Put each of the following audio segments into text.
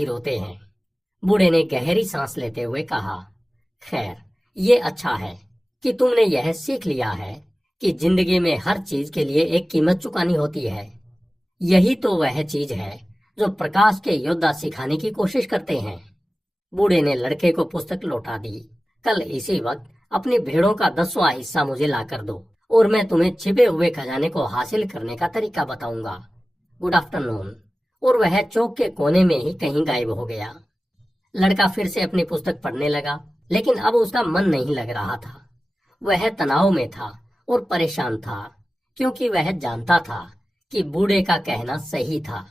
जाहिर होते हैं। बूढ़े ने गहरी सांस लेते हुए कहा, खैर, ये अच्छा है कि तुमने यह सीख लिया है कि जिंदगी में हर चीज के लिए एक कीमत चुकानी होती है। यही तो वह चीज है जो प्रकाश के योद्धा सिखाने की कोशिश करते हैं। बूढ़े ने लड़के को पुस्तक लौटा दी। कल इसी वक्त अपनी भेड़ों का 10वां हिस्सा मुझे ला कर दो और मैं तुम्हें छिपे हुए खजाने को हासिल करने का तरीका बताऊंगा। Good afternoon. और वह चौक के कोने में ही कहीं गायब हो गया। लड़का फिर से अपनी पुस्तक पढ़ने लगा, लेकिन अब उसका मन नहीं लग रहा था। वह तनाव में था और परेशान था, क्योंकि वह जानता था कि बूढ़े का कहना सही था।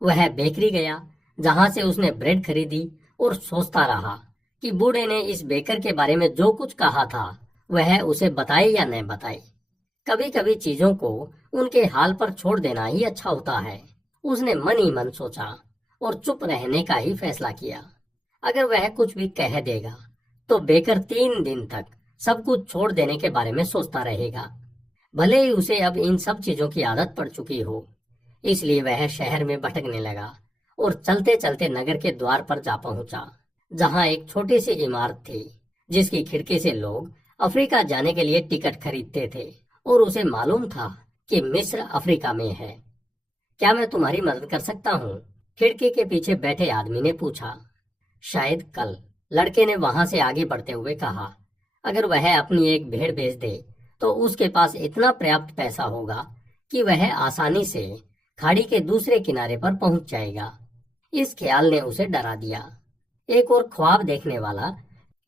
वह बेकरी गया, जहां से उसने ब्रेड खरीदी, और सोचता रहा कि बूढ़े ने इस बेकर के बारे में जो कुछ कहा था वह उसे बताए या न बताए। कभी कभी चीजों को उनके हाल पर छोड़ देना ही अच्छा होता है। उसने मन ही मन सोचा और चुप रहने का ही फैसला किया। अगर वह कुछ भी कह देगा तो बेकर 3 दिन तक सब कुछ छोड़ देने के बारे में सोचता रहेगा, भले ही उसे अब इन सब चीजों की आदत पड़ चुकी हो। इसलिए वह शहर में भटकने लगा और चलते चलते नगर के द्वार पर जा पहुंचा, जहां एक छोटी सी इमारत थी जिसकी खिड़की से लोग अफ्रीका जाने के लिए टिकट खरीदते थे, और उसे मालूम था कि मिस्र अफ्रीका में है। क्या मैं तुम्हारी मदद कर सकता हूँ? खिड़की के पीछे बैठे आदमी ने पूछा। शायद कल, लड़के ने वहां से आगे बढ़ते हुए कहा। अगर वह अपनी एक भेड़ बेच दे तो उसके पास इतना पर्याप्त पैसा होगा कि वह आसानी से खाड़ी के दूसरे किनारे पर पहुंच जाएगा। इस ख्याल ने उसे डरा दिया। एक और ख्वाब देखने वाला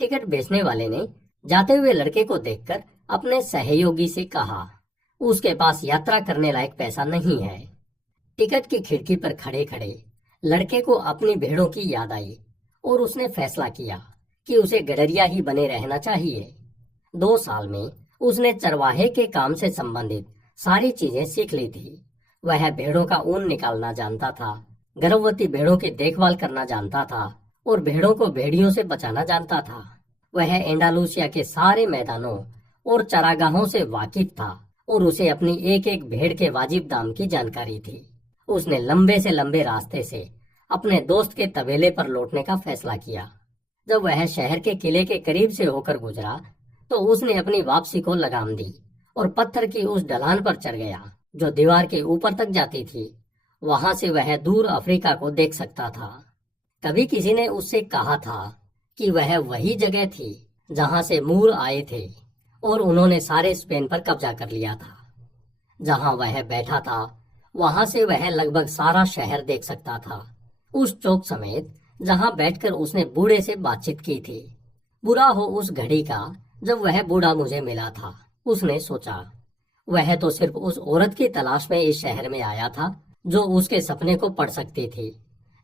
टिकट बेचने वाले ने जाते हुए लड़के को देखकर अपने सहयोगी से कहा, उसके पास यात्रा करने लायक पैसा नहीं है। टिकट की खिड़की पर खड़े खड़े लड़के को अपनी भेड़ों की याद आई और उसने फैसला किया कि उसे गडरिया ही बने रहना चाहिए। 2 साल में उसने चरवाहे के काम से संबंधित सारी चीजें सीख ली थी। वह भेड़ों का ऊन निकालना जानता था, गर्भवती भेड़ों की देखभाल करना जानता था और भेड़ों को भेड़ियों से बचाना जानता था। वह एंडालुसिया के सारे मैदानों और चरागाहों से वाकिफ था और उसे अपनी एक एक भेड़ के वाजिब दाम की जानकारी थी। उसने लंबे से लंबे रास्ते से अपने दोस्त के तबेले पर लौटने का फैसला किया। जब वह शहर के किले के करीब से होकर गुजरा तो उसने अपनी वापसी को लगाम दी और पत्थर की उस ढलान पर चढ़ गया जो दीवार के ऊपर तक जाती थी। वहां से वह दूर अफ्रीका को देख सकता था। कभी किसी ने उससे कहा था कि वह वही जगह थी जहां से मूर आए थे और उन्होंने सारे स्पेन पर कब्जा कर लिया था। जहां वह बैठा था वहां से वह लगभग सारा शहर देख सकता था, उस चौक समेत जहां बैठकर उसने बूढ़े से बातचीत की थी। बुरा हो उस घड़ी का जब वह बूढ़ा मुझे मिला था, उसने सोचा। वह तो सिर्फ उस औरत की तलाश में इस शहर में आया था जो उसके सपने को पढ़ सकती थी,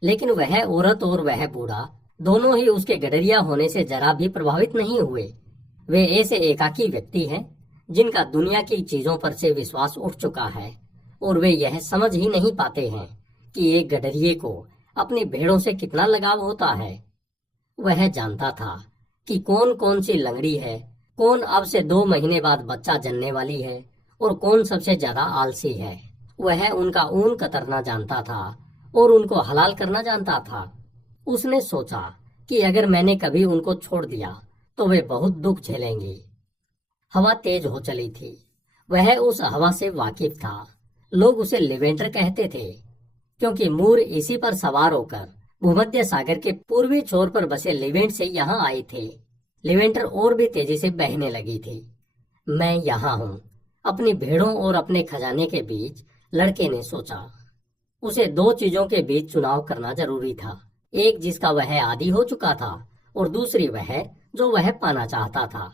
लेकिन वह औरत और वह बूढ़ा दोनों ही उसके गडरिया होने से जरा भी प्रभावित नहीं हुए। वे ऐसे एकाकी व्यक्ति हैं जिनका दुनिया की चीजों पर से विश्वास उठ चुका है और वे यह समझ ही नहीं पाते हैं कि एक गडरिये को अपनी भेड़ों से कितना लगाव होता है। वह जानता था कि कौन कौन सी लंगड़ी है, कौन अब से 2 महीने बाद बच्चा जनने वाली है और कौन सबसे ज्यादा आलसी है। वह उनका ऊन कतरना जानता था और उनको हलाल करना जानता था। उसने सोचा कि अगर मैंने कभी उनको छोड़ दिया तो वे बहुत दुख झेलेंगी। हवा तेज हो चली थी। वह उस हवा से वाकिफ था। लोग उसे लिवेंटर कहते थे क्योंकि मूर इसी पर सवार होकर भूमध्य सागर के पूर्वी छोर पर बसे लिवेंट से यहाँ आए थे। लिवेंटर और भी तेजी से बहने लगी थी। मैं यहाँ हूँ, अपनी भेड़ों और अपने खजाने के बीच, लड़के ने सोचा। उसे 2 चीजों के बीच चुनाव करना जरूरी था, एक जिसका वह आदी हो चुका था और दूसरी वह जो वह पाना चाहता था।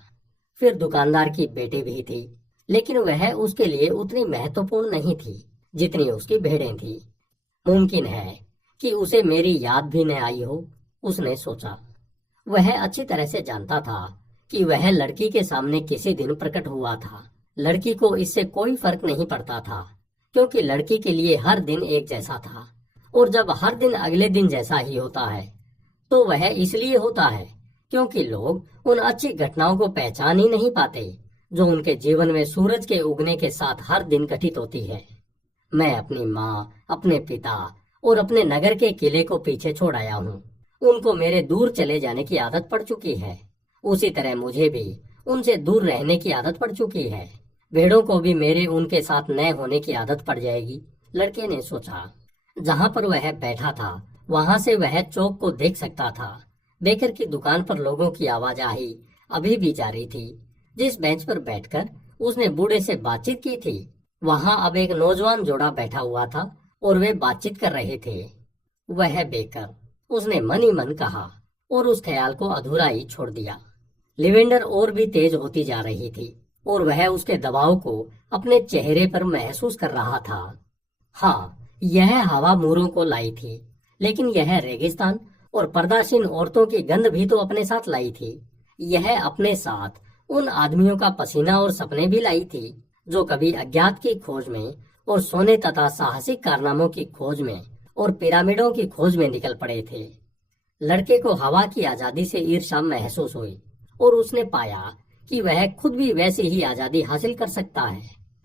फिर दुकानदार की बेटी भी थी, लेकिन वह उसके लिए उतनी महत्वपूर्ण नहीं थी जितनी उसकी भेड़ें थी। मुमकिन है कि उसे मेरी याद भी न आई हो, उसने सोचा। वह अच्छी तरह से जानता था कि वह लड़की के सामने किसी दिन प्रकट हुआ था। लड़की को इससे कोई फर्क नहीं पड़ता था क्योंकि लड़की के लिए हर दिन एक जैसा था, और जब हर दिन अगले दिन जैसा ही होता है तो वह इसलिए होता है क्योंकि लोग उन अच्छी घटनाओं को पहचान ही नहीं पाते जो उनके जीवन में सूरज के उगने के साथ हर दिन घटित होती है। मैं अपनी माँ, अपने पिता और अपने नगर के किले को पीछे छोड़ आया हूँ। उनको मेरे दूर चले जाने की आदत पड़ चुकी है। उसी तरह मुझे भी उनसे दूर रहने की आदत पड़ चुकी है। भेड़ों को भी मेरे उनके साथ न होने की आदत पड़ जाएगी, लड़के ने सोचा। जहाँ पर वह बैठा था वहां से वह चौक को देख सकता था। बेकर की दुकान पर लोगों की आवाजाही अभी भी जारी थी। जिस बेंच पर बैठकर उसने बूढ़े से बातचीत की थी, वहां अब एक नौजवान जोड़ा बैठा हुआ था और वे बातचीत कर रहे थे। वह बेकर, उसने मन ही मन कहा और उस ख्याल को अधूरा ही छोड़ दिया। लिवेंडर और भी तेज होती जा रही थी और वह उसके दबाव को अपने चेहरे पर महसूस कर रहा था। हाँ, यह हवा मूरों को लाई थी, लेकिन यह रेगिस्तान और पर्दाशीन औरतों की गंध भी तो अपने साथ लाई थी। यह अपने साथ उन आदमियों का पसीना और सपने भी लाई थी जो कभी अज्ञात की खोज में और सोने तथा साहसिक कारनामों की खोज में और पिरामिडों की खोज में निकल पड़े थे। लड़के को हवा की आजादी से ईर्ष्या महसूस हुई और उसने पाया कि वह खुद भी वैसी ही आजादी हासिल कर सकता है।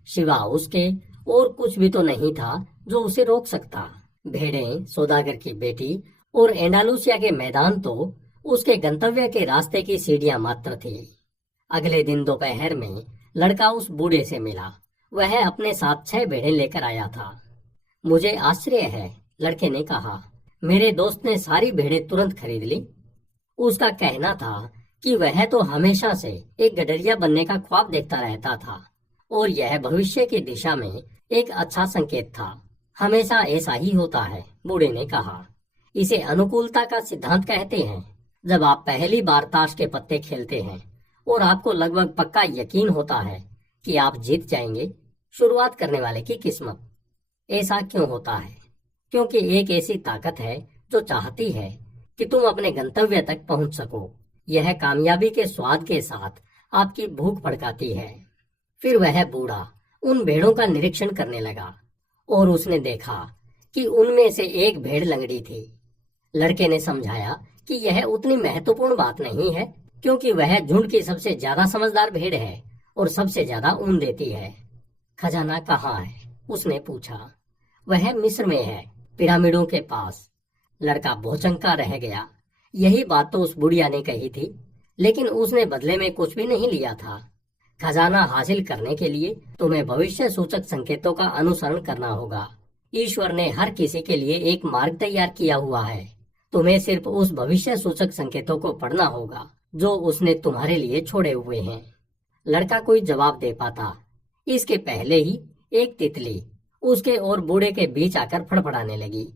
सिवा उसके और कुछ भी तो नहीं था जो उसे रोक सकता। भेड़ें, सौदागर की बेटी और एंडालुसिया के मैदान तो उसके गंतव्य के रास्ते की सीढ़ियां मात्र थी। अगले दिन दोपहर में लड़का उस बूढ़े से मिला। वह अपने साथ 6 भेड़ें लेकर आया था। मुझे आश्चर्य है, लड़के ने कहा। मेरे दोस्त ने सारी भेड़ें तुरंत खरीद ली। उसका कहना था कि वह तो हमेशा से एक गडरिया बनने का ख्वाब देखता रहता था और यह भविष्य की दिशा में एक अच्छा संकेत था। हमेशा ऐसा ही होता है, बूढ़े ने कहा। इसे अनुकूलता का सिद्धांत कहते हैं। जब आप पहली बार ताश के पत्ते खेलते हैं और आपको लगभग पक्का यकीन होता है कि आप जीत जाएंगे, शुरुआत करने वाले की किस्मत। ऐसा क्यों होता है? क्योंकि एक ऐसी ताकत है जो चाहती है कि तुम अपने गंतव्य तक पहुंच सको। यह कामयाबी के स्वाद के साथ आपकी भूख भड़काती है। फिर वह बूढ़ा उन भेड़ों का निरीक्षण करने लगा और उसने देखा कि उनमें से एक भेड़ लंगड़ी थी। लड़के ने समझाया कि यह उतनी महत्वपूर्ण बात नहीं है, क्योंकि वह झुंड की सबसे ज्यादा समझदार भेड़ है और सबसे ज्यादा ऊन देती है। खजाना कहाँ है? उसने पूछा। वह मिस्र में है, पिरामिडों के पास। लड़का भौचक्का रह गया। यही बात तो उस बुढ़िया ने कही थी, लेकिन उसने बदले में कुछ भी नहीं लिया था। खजाना हासिल करने के लिए तुम्हें भविष्य सूचक संकेतों का अनुसरण करना होगा। ईश्वर ने हर किसी के लिए एक मार्ग तैयार किया हुआ है। तुम्हें सिर्फ उस भविष्य सूचक संकेतों को पढ़ना होगा जो उसने तुम्हारे लिए छोड़े हुए हैं। लड़का कोई जवाब दे पाता, इसके पहले ही एक तितली उसके और बूढ़े के बीच आकर फड़फड़ाने लगी।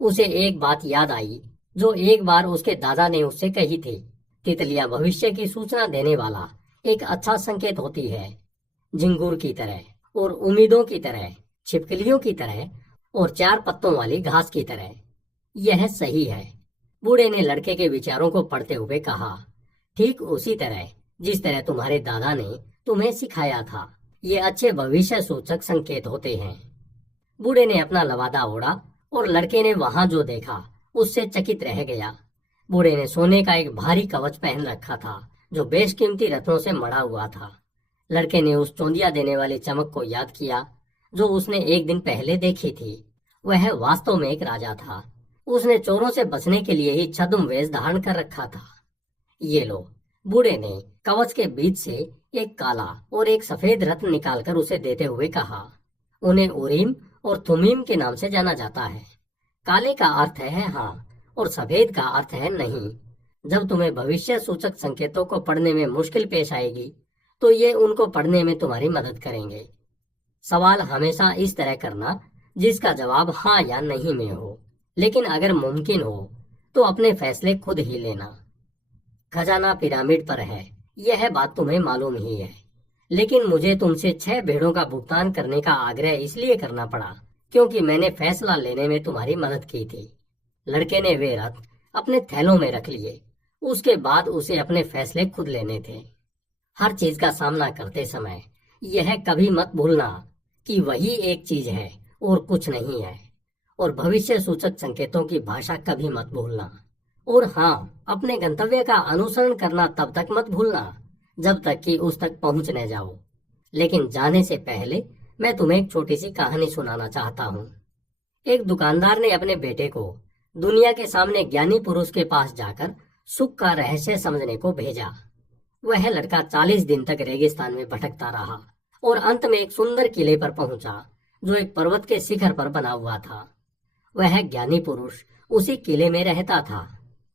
उसे एक बात याद आई जो एक बार उसके दादा ने उससे कही थी। तितलियां भविष्य की सूचना देने वाला एक अच्छा संकेत होती है, झिंगुर की तरह और उम्मीदों की तरह, छिपकलियों की तरह और 4 पत्तों वाली घास की तरह। यह सही है, बूढ़े ने लड़के के विचारों को पढ़ते हुए कहा। ठीक उसी तरह जिस तरह तुम्हारे दादा ने तुम्हें सिखाया था। ये अच्छे भविष्य सूचक संकेत होते हैं। बूढ़े ने अपना लवादा ओढ़ा और लड़के ने वहां जो देखा उससे चकित रह गया। बूढ़े ने सोने का एक भारी कवच पहन रखा था जो बेशकीमती रत्नों से मढ़ा हुआ था। लड़के ने उस चौंधिया देने वाली चमक को याद किया जो उसने एक दिन पहले देखी थी। वह वास्तव में एक राजा था। उसने चोरों से बचने के लिए ही छद्म वेश धारण कर रखा था। ये लो, बूढ़े ने कवच के बीच से एक काला और एक सफेद रत्न निकालकर उसे देते हुए कहा। उन्हें उरीम और तुमीम के नाम से जाना जाता है। काले का अर्थ है हाँ और सफेद का अर्थ है नहीं। जब तुम्हें भविष्य सूचक संकेतों को पढ़ने में मुश्किल पेश आएगी तो ये उनको पढ़ने में तुम्हारी मदद करेंगे। सवाल हमेशा इस तरह करना जिसका जवाब हाँ या नहीं में हो, लेकिन अगर मुमकिन हो तो अपने फैसले खुद ही लेना। खजाना पिरामिड पर है, यह बात तुम्हें मालूम ही है, लेकिन मुझे तुमसे 6 भेड़ों का भुगतान करने का आग्रह इसलिए करना पड़ा क्योंकि मैंने फैसला लेने में तुम्हारी मदद की थी। लड़के ने वे रत्न अपने थैलों में रख लिए। उसके बाद उसे अपने फैसले खुद लेने थे। हर चीज का सामना करते समय यह कभी मत भूलना कि वही एक चीज है और कुछ नहीं है, और भविष्य सूचक संकेतों की भाषा कभी मत भूलना। और हाँ, अपने गंतव्य का अनुसरण करना तब तक मत भूलना जब तक कि उस तक पहुंच न जाओ। लेकिन जाने से पहले मैं तुम्हें एक छोटी सी कहानी सुनाना चाहता हूँ। एक दुकानदार ने अपने बेटे को दुनिया के सामने ज्ञानी पुरुष के पास जाकर सुख का रहस्य समझने को भेजा। वह लड़का 40 दिन तक रेगिस्तान में भटकता रहा और अंत में एक सुंदर किले पर पहुंचा जो एक पर्वत के शिखर पर बना हुआ था। वह ज्ञानी पुरुष उसी किले में रहता था।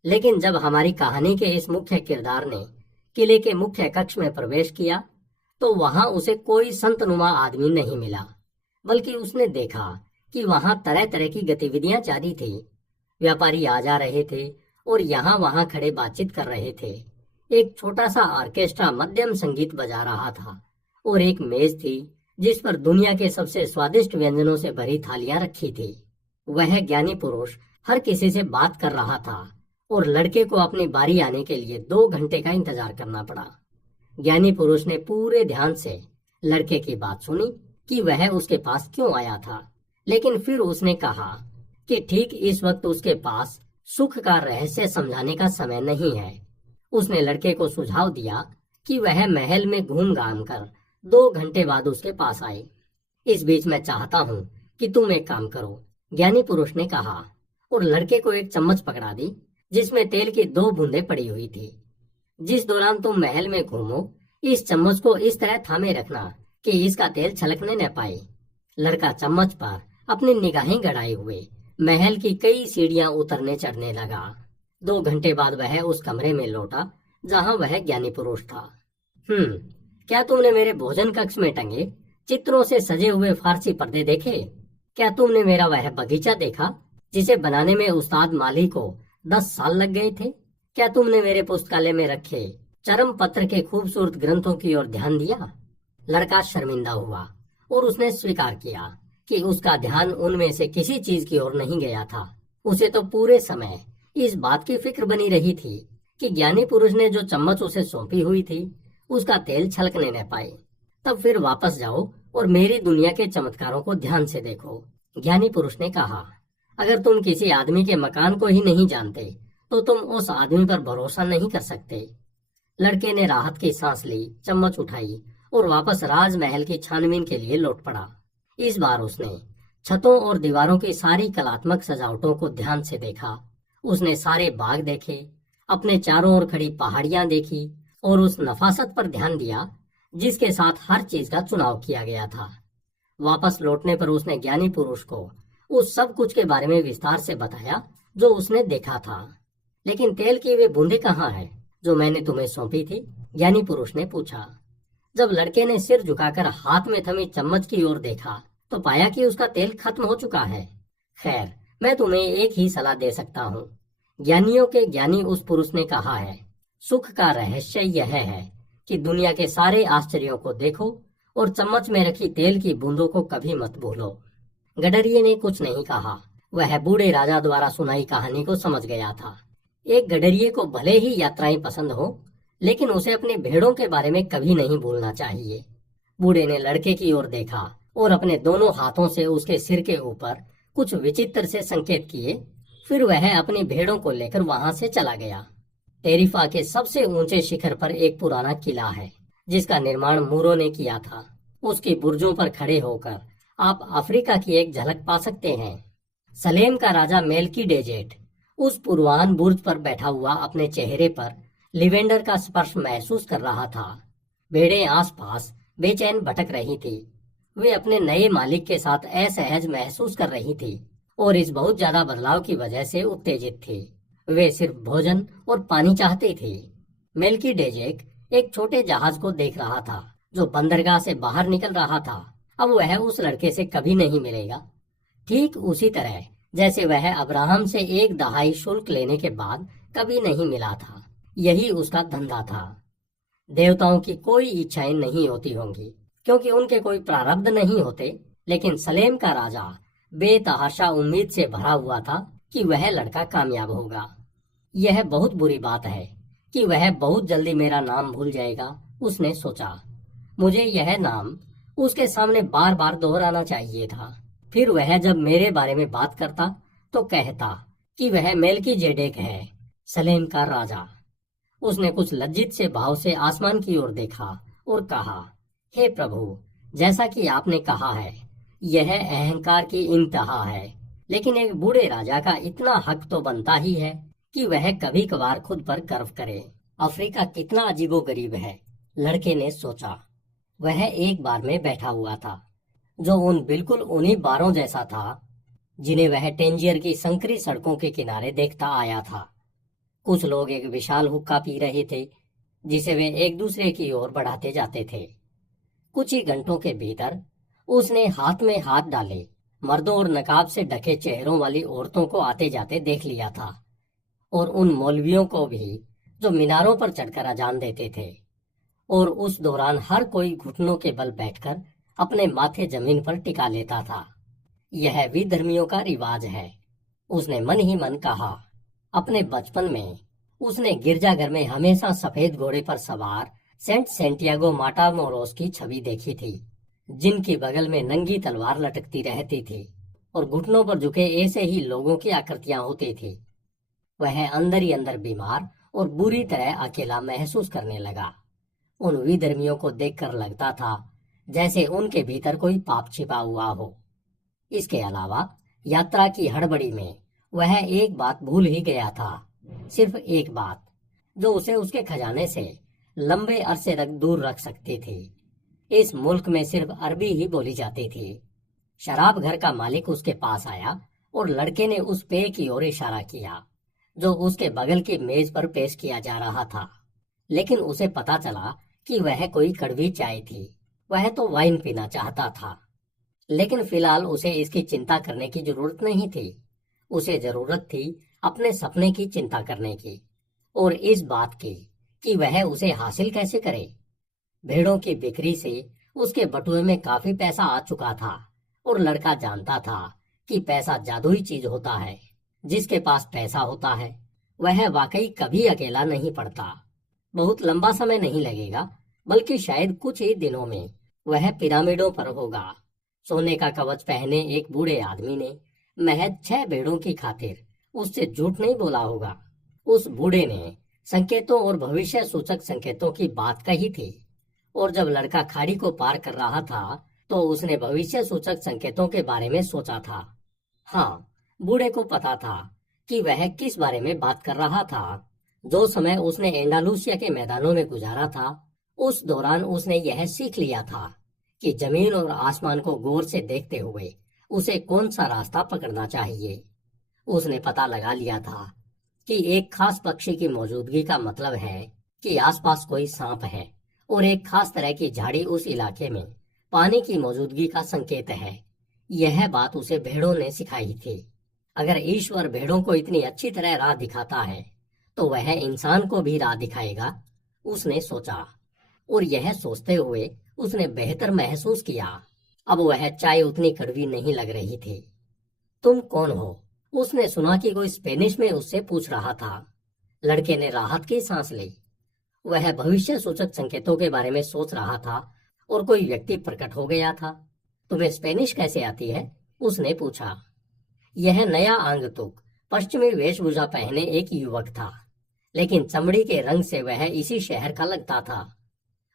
लेकिन जब हमारी कहानी के इस मुख्य किरदार ने किले के मुख्य कक्ष में प्रवेश किया तो वहां उसे कोई संतनुमा आदमी नहीं मिला, बल्कि उसने देखा कि वहां तरह तरह की गतिविधियां जारी थी। व्यापारी आ जा रहे थे और यहाँ वहां खड़े बातचीत कर रहे थे। एक छोटा सा ऑर्केस्ट्रा मध्यम संगीत बजा रहा था और एक मेज थी जिस पर दुनिया के सबसे स्वादिष्ट व्यंजनों से भरी थालियां रखी थी। वह ज्ञानी पुरुष हर किसी से बात कर रहा था और लड़के को अपनी बारी आने के लिए 2 घंटे का इंतजार करना पड़ा। ज्ञानी पुरुष ने पूरे ध्यान से लड़के की बात सुनी कि वह उसके पास क्यों आया था, लेकिन फिर उसने कहा कि ठीक इस वक्त उसके पास सुख का रहस्य समझाने का समय नहीं है। उसने लड़के को सुझाव दिया कि वह महल में घूम घाम कर 2 घंटे बाद उसके पास आए। इस बीच मैं चाहता हूँ कि तुम एक काम करो, ज्ञानी पुरुष ने कहा, और लड़के को एक चम्मच पकड़ा दी जिसमें तेल की 2 बूंदें पड़ी हुई थी। जिस दौरान तुम महल में घूमो, इस चम्मच को इस तरह थामे रखना कि इसका तेल छलकने न पाए। लड़का चम्मच पर अपनी निगाहें गड़ाए हुए महल की कई सीढ़ियां उतरने चढ़ने लगा। 2 घंटे बाद वह उस कमरे में लौटा जहां वह ज्ञानी पुरुष था। क्या तुमने मेरे भोजन कक्ष में टंगे चित्रों से सजे हुए फारसी पर्दे देखे? क्या तुमने मेरा वह बगीचा देखा जिसे बनाने में उस्ताद माली को 10 साल लग गए थे? क्या तुमने मेरे पुस्तकालय में रखे चरम पत्र के खूबसूरत ग्रंथों की ओर ध्यान दिया? लड़का शर्मिंदा हुआ और उसने स्वीकार किया कि उसका ध्यान उनमें से किसी चीज की ओर नहीं गया था। उसे तो पूरे समय इस बात की फिक्र बनी रही थी कि ज्ञानी पुरुष ने जो चम्मच उसे सौंपी हुई थी उसका तेल छलकने न पाए। तब फिर वापस जाओ और मेरी दुनिया के चमत्कारों को ध्यान से देखो, ज्ञानी पुरुष ने कहा। अगर तुम किसी आदमी के मकान को ही नहीं जानते तो तुम उस आदमी पर भरोसा नहीं कर सकते। लड़के ने राहत की सांस ली, चम्मच उठाई और वापस राजमहल की छानबीन के लिए लौट पड़ा। इस बार उसने छतों और दीवारों की सारी कलात्मक सजावटों को ध्यान से देखा। उसने सारे बाग देखे, अपने चारों ओर खड़ी पहाड़ियां देखी और उस नफासत पर ध्यान दिया जिसके साथ हर चीज का चुनाव किया गया था। वापस लौटने पर उसने ज्ञानी पुरुष को उस सब कुछ के बारे में विस्तार से बताया जो उसने देखा था। लेकिन तेल की वे बूंदें कहाँ हैं जो मैंने तुम्हें सौंपी थी? ज्ञानी पुरुष ने पूछा। जब लड़के ने सिर झुकाकर हाथ में थमी चम्मच की ओर देखा तो पाया कि उसका तेल खत्म हो चुका है। खैर, मैं तुम्हें एक ही सलाह दे सकता हूँ। ज्ञानियों के ज्ञानी उस पुरुष ने कहा है, सुख का रहस्य यह है कि दुनिया के सारे आश्चर्यों को देखो और चम्मच में रखी तेल की बूंदों को कभी मत भूलो। गडरिये ने कुछ नहीं कहा। वह बूढ़े राजा द्वारा सुनाई कहानी को समझ गया था। एक गडरिये को भले ही यात्राएं पसंद हो, लेकिन उसे अपने भेड़ों के बारे में कभी नहीं भूलना चाहिए। बूढ़े ने लड़के की ओर देखा और अपने दोनों हाथों से उसके सिर के ऊपर कुछ विचित्र से संकेत किए। फिर वह अपनी भेड़ों को लेकर वहां से चला गया। तेरिफा के सबसे ऊंचे शिखर पर एक पुराना किला है जिसका निर्माण मूरों ने किया था। उसकी बुर्जों पर खड़े होकर आप अफ्रीका की एक झलक पा सकते हैं। सलेम का राजा मेल्कीडेजेट उस पूर्वान बुर्ज पर बैठा हुआ अपने चेहरे पर लिवेंडर का स्पर्श महसूस कर रहा था। भेड़ें आसपास बेचैन भटक रही थी। वे अपने नए मालिक के साथ असहज महसूस कर रही थी और इस बहुत ज्यादा बदलाव की वजह से उत्तेजित थी। वे सिर्फ भोजन और पानी चाहती थी। मेल्कीडेजेक एक छोटे जहाज को देख रहा था जो बंदरगाह से बाहर निकल रहा था। अब वह उस लड़के से कभी नहीं मिलेगा, ठीक उसी तरह जैसे वह अब्राहम से 1 दहाई शुल्क लेने के बाद कभी नहीं मिला था। यही उसका धंधा था। देवताओं की कोई इच्छाएं नहीं होती होंगी क्योंकि उनके कोई प्रारब्ध नहीं होते, लेकिन सलेम का राजा बेतहाशा उम्मीद से भरा हुआ था कि वह लड़का कामयाब होगा। यह बहुत बुरी बात है कि वह बहुत जल्दी मेरा नाम भूल जाएगा, उसने सोचा। मुझे यह नाम उसके सामने बार बार दोहराना चाहिए था। फिर वह जब मेरे बारे में बात करता तो कहता कि वह मेल्कीजेडेक है, सलेम का राजा। उसने कुछ लज्जित से भाव से आसमान की ओर देखा और कहा, हे प्रभु, जैसा कि आपने कहा है, यह अहंकार की इंतहा है। लेकिन एक बूढ़े राजा का इतना हक तो बनता ही है कि वह कभी कभार खुद पर गर्व करे। अफ्रीका कितना अजीबोगरीब है, लड़के ने सोचा। वह एक बार में बैठा हुआ था, जो बिल्कुल उन्हीं बारों जैसा था जिन्हें वह टेंजियर की संकरी सड़कों के किनारे देखता आया था। कुछ लोग एक विशाल हुक्का पी रहे थे, जिसे वे एक दूसरे की ओर बढ़ाते जाते थे। कुछ ही घंटों के भीतर उसने हाथ में हाथ डाले मर्दों और नकाब से ढके चेहरों वाली औरतों को आते जाते देख लिया था, और उन मौलवियों को भी जो मीनारों पर चढ़कर अजान देते थे। और उस दौरान हर कोई घुटनों के बल बैठकर अपने माथे जमीन पर टिका लेता था। यह विधर्मियों का रिवाज है, उसने मन ही मन कहा। अपने बचपन में उसने गिरजाघर में हमेशा सफेद घोड़े पर सवार सेंट सेंटियागो माटामोरोस की छवि देखी थी, जिनकी बगल में नंगी तलवार लटकती रहती थी और घुटनों पर झुके ऐसे ही लोगों की आकृतियां होती थी। वह अंदर ही अंदर बीमार और बुरी तरह अकेला महसूस करने लगा। उन विधर्मियों को देखकर लगता था जैसे उनके भीतर कोई पाप छिपा हुआ हो। इसके अलावा यात्रा की हड़बड़ी में वह एक बात भूल ही गया था, सिर्फ एक बात, जो उसे उसके खजाने से लंबे अरसे तक दूर रख सकती थी। इस मुल्क में सिर्फ अरबी ही बोली जाती थी। शराब घर का मालिक उसके पास आया और लड़के ने उस पेय की ओर इशारा किया जो उसके बगल की मेज पर पेश किया जा रहा था। लेकिन उसे पता चला कि वह कोई कड़वी चाय थी। वह तो वाइन पीना चाहता था, लेकिन फिलहाल उसे इसकी चिंता करने की जरूरत नहीं थी। उसे जरूरत थी अपने सपने की चिंता करने की, और इस बात की कि वह उसे हासिल कैसे करे। भेड़ों की बिक्री से उसके बटुए में काफी पैसा आ चुका था, और लड़का जानता था कि पैसा जादुई चीज होता है। जिसके पास पैसा होता है वह वाकई कभी अकेला नहीं पड़ता। बहुत लंबा समय नहीं लगेगा, बल्कि शायद कुछ ही दिनों में वह पिरामिडों पर होगा। सोने का कवच पहने एक बूढ़े आदमी ने महज 6 भेड़ों की खातिर उससे झूठ नहीं बोला होगा। उस बूढ़े ने संकेतों और भविष्य सूचक संकेतों की बात कही थी, और जब लड़का खाड़ी को पार कर रहा था तो उसने भविष्य सूचक संकेतों के बारे में सोचा था। हाँ, बूढ़े को पता था कि वह किस बारे में बात कर रहा था। जो समय उसने एंडालूसिया के मैदानों में गुजारा था, उस दौरान उसने यह सीख लिया था कि जमीन और आसमान को गौर से देखते हुए उसे कौन सा रास्ता पकड़ना चाहिए। उसने पता लगा लिया था कि एक खास पक्षी की मौजूदगी का मतलब है कि आसपास कोई सांप है, और एक खास तरह की झाड़ी उस इलाके में पानी की मौजूदगी का संकेत है। यह बात उसे भेड़ों ने सिखाई थी। अगर ईश्वर भेड़ों को इतनी अच्छी तरह राह दिखाता है तो वह इंसान को भी राह दिखाएगा, उसने सोचा। और यह सोचते हुए उसने बेहतर महसूस किया। अब वह चाय उतनी कड़वी नहीं लग रही थी। तुम कौन हो? उसने सुना कि कोई स्पेनिश में उससे पूछ रहा था। लड़के ने राहत की सांस ली। वह भविष्य सूचक संकेतों के बारे में सोच रहा था और कोई व्यक्ति प्रकट हो गया था। तुम्हें स्पेनिश कैसे आती है? उसने पूछा। यह नया आगंतुक पश्चिमी वेशभूषा पहने एक युवक था, लेकिन चमड़ी के रंग से वह इसी शहर का लगता था।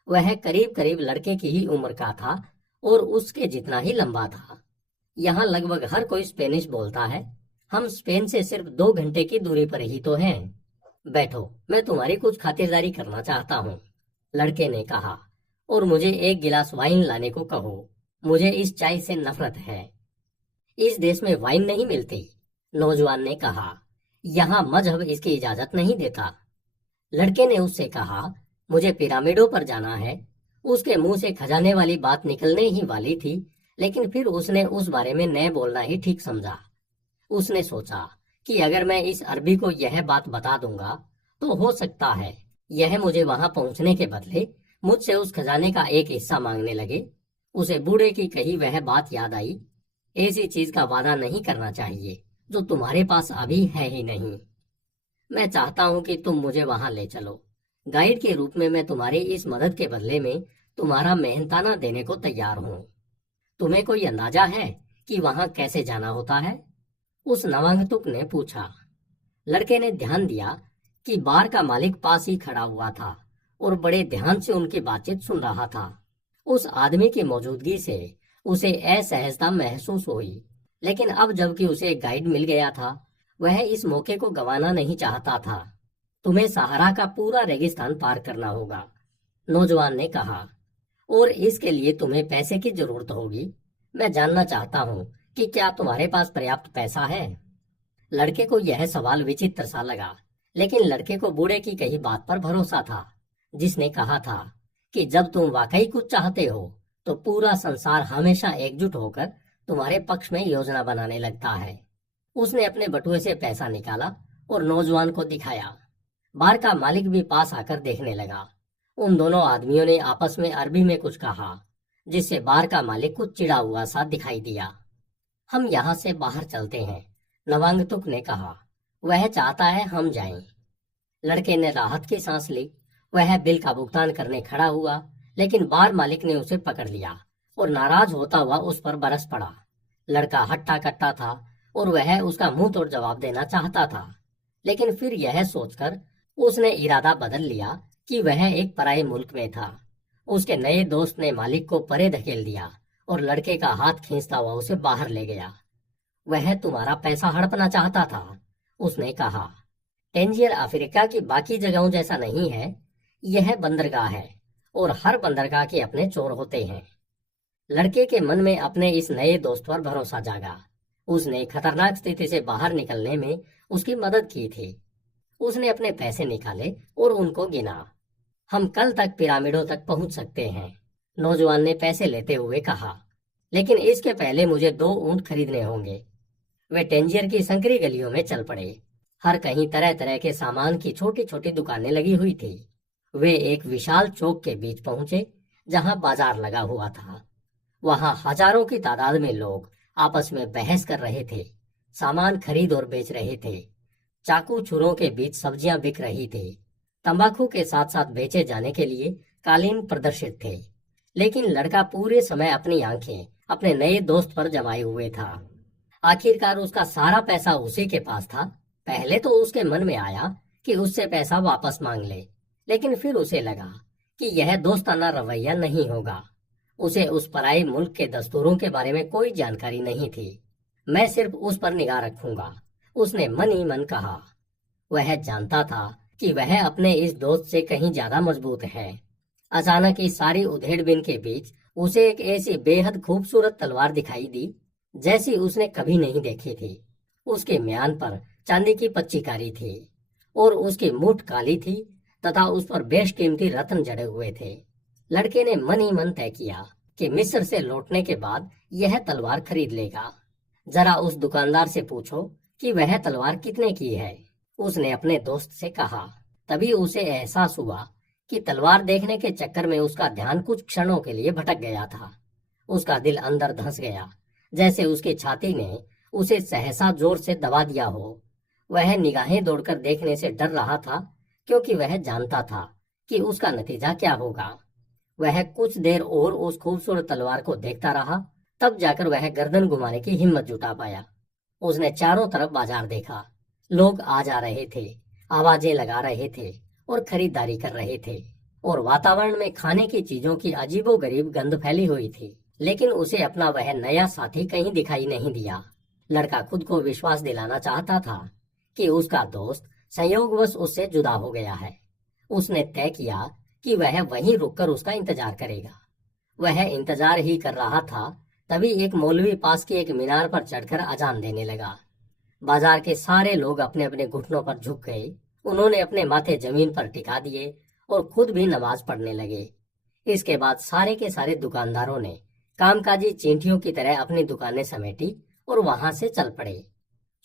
वह करीब करीब लड़के की ही उम्र का था और उसके जितना ही लंबा था। यहाँ लगभग हर कोई स्पेनिश बोलता है। हम स्पेन से सिर्फ 2 घंटे की दूरी पर ही तो हैं। बैठो, मैं तुम्हारी कुछ खातिरदारी करना चाहता हूँ, लड़के ने कहा, और मुझे एक गिलास वाइन लाने को कहो। मुझे इस चाय से नफरत है। इस देश में वाइन नहीं मिलती, नौजवान ने कहा। यहाँ मजहब इसकी इजाजत नहीं देता। लड़के ने उससे कहा, मुझे पिरामिडों पर जाना है। उसके मुंह से खजाने वाली बात निकलने ही वाली थी, लेकिन फिर उसने उस बारे में न बोलना ही ठीक समझा। उसने सोचा कि अगर मैं इस अरबी को यह बात बता दूंगा तो हो सकता है यह मुझे वहां पहुंचने के बदले मुझसे उस खजाने का एक हिस्सा मांगने लगे। उसे बूढ़े की कही वह बात याद आई। ऐसी चीज का वादा नहीं करना चाहिए जो तुम्हारे पास अभी है ही नहीं। मैं चाहता हूं कि तुम मुझे वहां ले चलो। गाइड के रूप में मैं तुम्हारी इस मदद के बदले में तुम्हारा मेहनताना देने को तैयार हूँ। तुम्हें कोई अंदाजा है कि वहां कैसे जाना होता है? उस नवागंतुक ने पूछा। लड़के ने ध्यान दिया कि बार का मालिक पास ही खड़ा हुआ था और बड़े ध्यान से उनकी बातचीत सुन रहा था। उस आदमी की मौजूदगी से उसे असहजता महसूस हुई, लेकिन अब जबकि उसे एक गाइड मिल गया था, वह इस मौके को गंवाना नहीं चाहता था। तुम्हें सहारा का पूरा रेगिस्तान पार करना होगा, नौजवान ने कहा, और इसके लिए तुम्हें पैसे की जरूरत होगी। मैं जानना चाहता हूँ कि क्या तुम्हारे पास पर्याप्त पैसा है? लड़के को यह सवाल विचित्र सा लगा, लेकिन लड़के को बूढ़े की कही बात पर भरोसा था, जिसने कहा था कि जब तुम वाकई कुछ चाहते हो तो पूरा संसार हमेशा एकजुट होकर तुम्हारे पक्ष में योजना बनाने लगता है। उसने अपने बटुए से पैसा निकाला और नौजवान को दिखाया। बार का मालिक भी पास आकर देखने लगा। उन दोनों आदमियों ने आपस में अरबी में कुछ कहा, जिससे बार का मालिक कुछ चिढ़ा हुआ सा दिखाई दिया। हम यहाँ से बाहर चलते हैं, नवांगतुक ने कहा। वह चाहता है हम जाएं। लड़के ने राहत की सांस ली। वह बिल का भुगतान करने खड़ा हुआ, लेकिन बार मालिक ने उसे पकड़ लिया और नाराज होता हुआ उस पर बरस पड़ा। लड़का हट्टा कट्टा था और वह उसका मुंह तोड़ जवाब देना चाहता था, लेकिन फिर यह सोचकर उसने इरादा बदल लिया कि वह एक पराये मुल्क में था। उसके नए दोस्त ने मालिक को परे धकेल दिया और लड़के का हाथ खींचता हुआ उसे बाहर ले गया। वह तुम्हारा पैसा हड़पना चाहता था, उसने कहा। टेंजियर अफ्रीका की बाकी जगहों जैसा नहीं है। यह बंदरगाह है और हर बंदरगाह के अपने चोर होते हैं। लड़के के मन में अपने इस नए दोस्त पर भरोसा जागा। उसने खतरनाक स्थिति से बाहर निकलने में उसकी मदद की थी। उसने अपने पैसे निकाले और उनको गिना। हम कल तक पिरामिडों तक पहुंच सकते हैं, नौजवान ने पैसे लेते हुए कहा, लेकिन इसके पहले मुझे 2 ऊंट खरीदने होंगे। वे टेंजियर की संकरी गलियों में चल पड़े। हर कहीं तरह तरह के सामान की छोटी छोटी दुकानें लगी हुई थी। वे एक विशाल चौक के बीच पहुंचे, जहां बाजार लगा हुआ था। वहां हजारों की तादाद में लोग आपस में बहस कर रहे थे, सामान खरीद और बेच रहे थे। चाकू छुरों के बीच सब्जियां बिक रही थी। तंबाकू के साथ साथ बेचे जाने के लिए कालीन प्रदर्शित थे। लेकिन लड़का पूरे समय अपनी आंखें अपने नए दोस्त पर जमाए हुए था। आखिरकार उसका सारा पैसा उसी के पास था। पहले तो उसके मन में आया कि उससे पैसा वापस मांग ले, लेकिन फिर उसे लगा कि यह दोस्ताना रवैया नहीं होगा। उसे उस पराये मुल्क के दस्तूरों के बारे में कोई जानकारी नहीं थी। मैं सिर्फ उस पर निगाह रखूंगा, उसने मन ही मन कहा। वह जानता था कि वह अपने इस दोस्त से कहीं ज्यादा मजबूत है। अचानक इस सारी उधेड़बिन के बीच उसे एक ऐसी बेहद खूबसूरत तलवार दिखाई दी, जैसी उसने कभी नहीं देखी थी। उसके म्यान पर चांदी की पच्चीकारी थी और उसकी मूठ काली थी तथा उस पर बेशकीमती रत्न जड़े हुए थे। लड़के ने मन ही मन तय किया कि मिस्र से लौटने के बाद यह तलवार खरीद लेगा। जरा उस दुकानदार से पूछो कि वह तलवार कितने की है, उसने अपने दोस्त से कहा। तभी उसे एहसास हुआ कि तलवार देखने के चक्कर में उसका ध्यान कुछ क्षणों के लिए भटक गया था। उसका दिल अंदर धंस गया, जैसे उसकी छाती ने उसे सहसा जोर से दबा दिया हो। वह निगाहें दौड़कर देखने से डर रहा था, क्योंकि वह जानता था कि उसका नतीजा क्या होगा। वह कुछ देर और उस खूबसूरत तलवार को देखता रहा, तब जाकर वह गर्दन घुमाने की हिम्मत जुटा पाया। उसने चारों तरफ बाजार देखा। लोग आ जा रहे थे, आवाजें लगा रहे थे और खरीदारी कर रहे थे, और वातावरण में खाने की चीजों की अजीबोगरीब गंध फैली हुई थी। लेकिन उसे अपना वह नया साथी कहीं दिखाई नहीं दिया। लड़का खुद को विश्वास दिलाना चाहता था कि उसका दोस्त संयोगवश उससे जुदा हो गया है। उसने तय किया कि वह वहीं रुककर उसका इंतजार करेगा। वह इंतजार ही कर रहा था, तभी एक मौलवी पास की एक मीनार पर चढ़कर अजान देने लगा। बाजार के सारे लोग अपने अपने घुटनों पर झुक गए। उन्होंने अपने माथे जमीन पर टिका दिए और खुद भी नमाज पढ़ने लगे। इसके बाद सारे के सारे दुकानदारों ने कामकाजी चींटियों की तरह अपनी दुकानें समेटी और वहां से चल पड़े।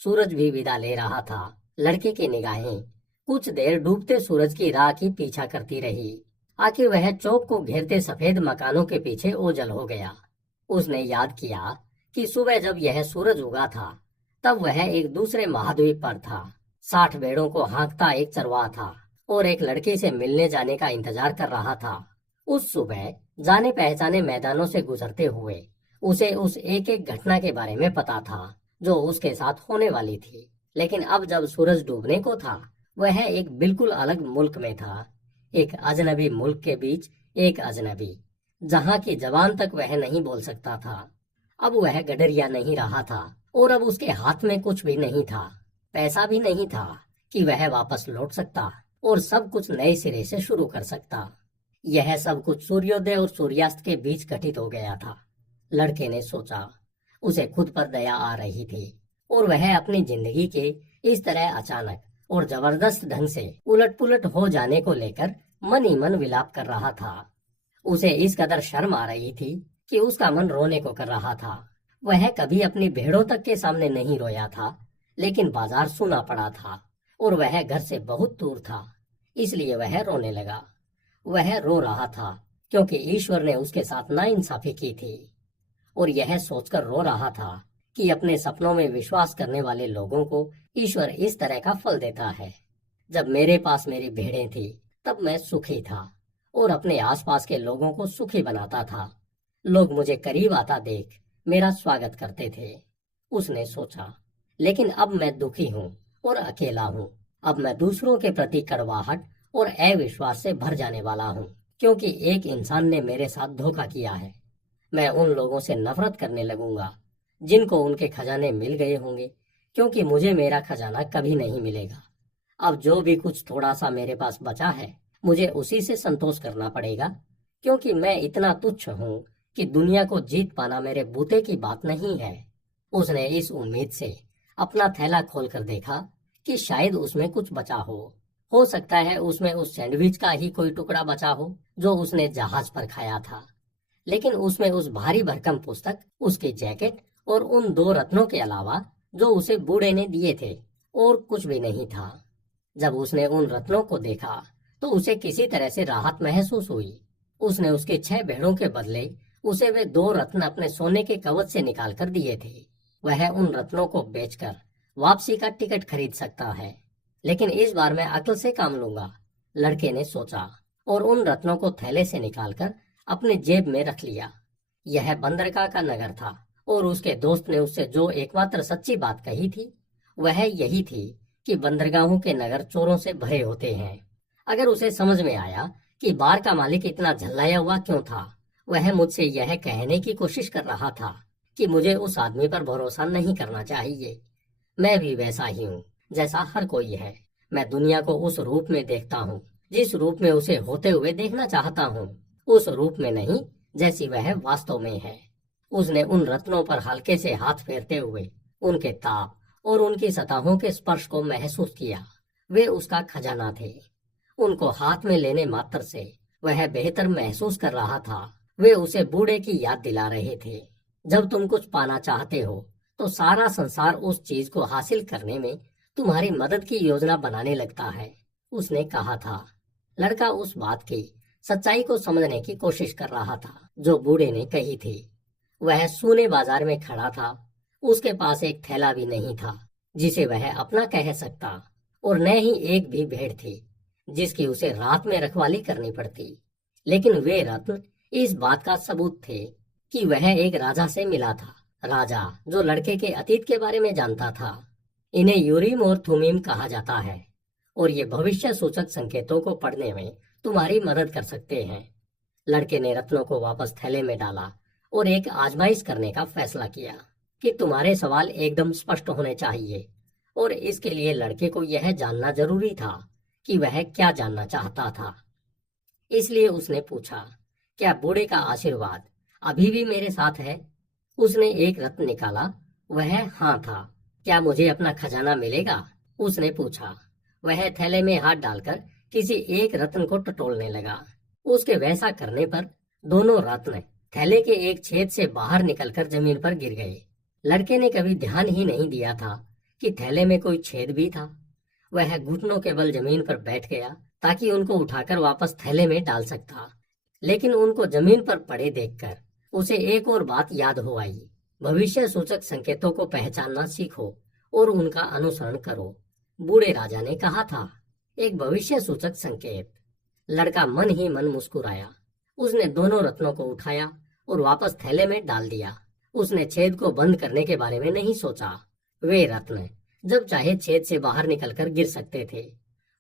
सूरज भी विदा ले रहा था। लड़के की निगाहें कुछ देर डूबते सूरज की राह की पीछा करती रही। आखिर वह चौक को घेरते सफेद मकानों के पीछे ओझल हो गया। उसने याद किया कि सुबह जब यह सूरज उगा था, तब वह एक दूसरे महाद्वीप पर था। 60 भेड़ों को हाँकता एक चरवाहा था और एक लड़की से मिलने जाने का इंतजार कर रहा था। उस सुबह जाने पहचाने मैदानों से गुजरते हुए उसे उस एक एक घटना के बारे में पता था जो उसके साथ होने वाली थी। लेकिन अब जब सूरज डूबने को था, वह एक बिल्कुल अलग मुल्क में था। एक अजनबी मुल्क के बीच एक अजनबी, जहाँ की जबान तक वह नहीं बोल सकता था। अब वह गडरिया नहीं रहा था, और अब उसके हाथ में कुछ भी नहीं था, पैसा भी नहीं था कि वह वापस लौट सकता और सब कुछ नए सिरे से शुरू कर सकता। यह सब कुछ सूर्योदय और सूर्यास्त के बीच घटित हो गया था। लड़के ने सोचा। उसे खुद पर दया आ रही थी और वह अपनी जिंदगी के इस तरह अचानक और जबरदस्त ढंग से उलट पुलट हो जाने को लेकर मन ही मन विलाप कर रहा था। उसे इस कदर शर्म आ रही थी कि उसका मन रोने को कर रहा था। वह कभी अपनी भेड़ों तक के सामने नहीं रोया था, लेकिन बाजार सुना पड़ा था और वह घर से बहुत दूर था, इसलिए वह रोने लगा। वह रो रहा था क्योंकि ईश्वर ने उसके साथ नाइंसाफी की थी और यह सोचकर रो रहा था कि अपने सपनों में विश्वास करने वाले लोगों को ईश्वर इस तरह का फल देता है। जब मेरे पास मेरी भेड़ें थी तब मैं सुखी था और अपने आसपास के लोगों को सुखी बनाता था। लोग मुझे करीब आता देख मेरा स्वागत करते थे। उसने सोचा, लेकिन अब मैं दुखी हूँ और अकेला हूँ। अब मैं दूसरों के प्रति कड़वाहट और अविश्वास से भर जाने वाला हूँ, क्योंकि एक इंसान ने मेरे साथ धोखा किया है। मैं उन लोगों से नफरत करने लगूंगा जिनको उनके खजाने मिल गए होंगे, क्योंकि मुझे मेरा खजाना कभी नहीं मिलेगा। अब जो भी कुछ थोड़ा सा मेरे पास बचा है, मुझे उसी से संतोष करना पड़ेगा, क्योंकि मैं इतना तुच्छ हूँ कि दुनिया को जीत पाना मेरे बूते की बात नहीं है। उसने इस उम्मीद से अपना थैला खोलकर देखा कि शायद उसमें कुछ बचा हो सकता है उसमें उस सैंडविच का ही कोई टुकड़ा बचा हो जो उसने जहाज पर खाया था। लेकिन उसमें उस भारी भरकम पुस्तक, उसकी जैकेट और उन 2 रत्नों के अलावा जो उसे बूढ़े ने दिए थे, और कुछ भी नहीं था। जब उसने उन रत्नों को देखा तो उसे किसी तरह से राहत महसूस हुई। उसने उसके 6 भेड़ों के बदले उसे वे 2 रत्न अपने सोने के कवच से निकाल कर दिए थे। वह उन रत्नों को बेचकर वापसी का टिकट खरीद सकता है, लेकिन इस बार मैं अक्ल से काम लूंगा, लड़के ने सोचा और उन रत्नों को थैले से निकालकर अपने जेब में रख लिया। यह बंदरगाह का नगर था और उसके दोस्त ने उससे जो एकमात्र सच्ची बात कही थी वह यही थी कि बंदरगाहों के नगर चोरों से भरे होते हैं। अगर उसे समझ में आया कि बार का मालिक इतना झल्लाया हुआ क्यों था, वह मुझसे यह कहने की कोशिश कर रहा था कि मुझे उस आदमी पर भरोसा नहीं करना चाहिए। मैं भी वैसा ही हूँ जैसा हर कोई है। मैं दुनिया को उस रूप में देखता हूँ जिस रूप में उसे होते हुए देखना चाहता हूँ, उस रूप में नहीं जैसी वह वास्तव में है। उसने उन रत्नों पर हल्के से हाथ फेरते हुए उनके ताप और उनकी सतहों के स्पर्श को महसूस किया। वे उसका खजाना थे। उनको हाथ में लेने मात्र से वह बेहतर महसूस कर रहा था। वे उसे बूढ़े की याद दिला रहे थे। जब तुम कुछ पाना चाहते हो तो सारा संसार उस चीज को हासिल करने में तुम्हारी मदद की योजना बनाने लगता है, उसने कहा था। लड़का उस बात की सच्चाई को समझने की कोशिश कर रहा था जो बूढ़े ने कही थी। वह सूने बाजार में खड़ा था। उसके पास एक थैला भी नहीं था जिसे वह अपना कह सकता, और न ही एक भी भेड़ थी जिसकी उसे रात में रखवाली करनी पड़ती। लेकिन वे रत्न इस बात का सबूत थे कि वह एक राजा से मिला था, राजा जो लड़के के अतीत के बारे में जानता था। इन्हें यूरीम और थुमीम कहा जाता है और ये भविष्य सूचक संकेतों को पढ़ने में तुम्हारी मदद कर सकते हैं। लड़के ने रत्नों को वापस थैले में डाला और एक आजमाइश करने का फैसला किया कि तुम्हारे सवाल एकदम स्पष्ट होने चाहिए, और इसके लिए लड़के को यह जानना जरूरी था कि वह क्या जानना चाहता था। इसलिए उसने पूछा, क्या बूढ़े का आशीर्वाद अभी भी मेरे साथ है? उसने एक रत्न निकाला। वह हाँ था। क्या मुझे अपना खजाना मिलेगा? उसने पूछा। वह थैले में हाथ डालकर किसी एक रत्न को टटोलने लगा। उसके वैसा करने पर दोनों रत्न थैले के एक छेद से बाहर निकलकर जमीन पर गिर गए। लड़के ने कभी ध्यान ही नहीं दिया था कि थैले में कोई छेद भी था। वह घुटनों के बल जमीन पर बैठ गया ताकि उनको उठाकर वापस थैले में डाल सकता, लेकिन उनको जमीन पर पड़े देखकर उसे एक और बात याद हो आई। भविष्य सूचक संकेतों को पहचानना सीखो और उनका अनुसरण करो, बूढ़े राजा ने कहा था। एक भविष्य सूचक संकेत। लड़का मन ही मन मुस्कुराया। उसने दोनों रत्नों को उठाया और वापस थैले में डाल दिया। उसने छेद को बंद करने के बारे में नहीं सोचा। वे रत्न जब चाहे छेद से बाहर निकलकर गिर सकते थे।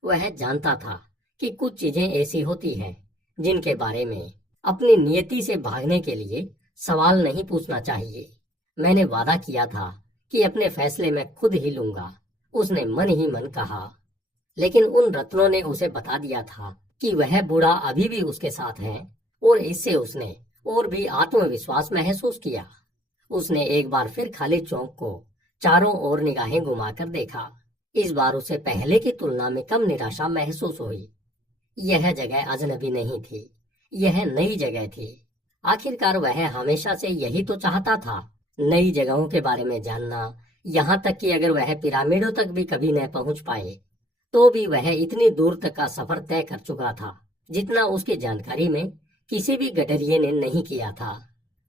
वह जानता था कि कुछ चीजें ऐसी होती हैं जिनके बारे में अपनी नियति से भागने के लिए सवाल नहीं पूछना चाहिए। मैंने वादा किया था कि अपने फैसले मैं खुद ही लूंगा, उसने मन ही मन कहा। लेकिन उन रत्नों ने उसे बता दिया था कि वह बूढ़ा अभी भी उसके साथ है, और इससे उसने और भी आत्मविश्वास महसूस किया। उसने एक बार फिर खाली चौक को चारों ओर निगाहें घुमाकर देखा। इस बार उसे पहले की तुलना में कम निराशा महसूस हुई। यह जगह अजनबी नहीं थी, यह नई जगह थी। आखिरकार वह हमेशा से यही तो चाहता था, नई जगहों के बारे में जानना। यहाँ तक कि अगर वह पिरामिडों तक भी कभी न पहुंच पाए तो भी वह इतनी दूर तक का सफर तय कर चुका था जितना उसकी जानकारी में किसी भी गडरिये ने नहीं किया था।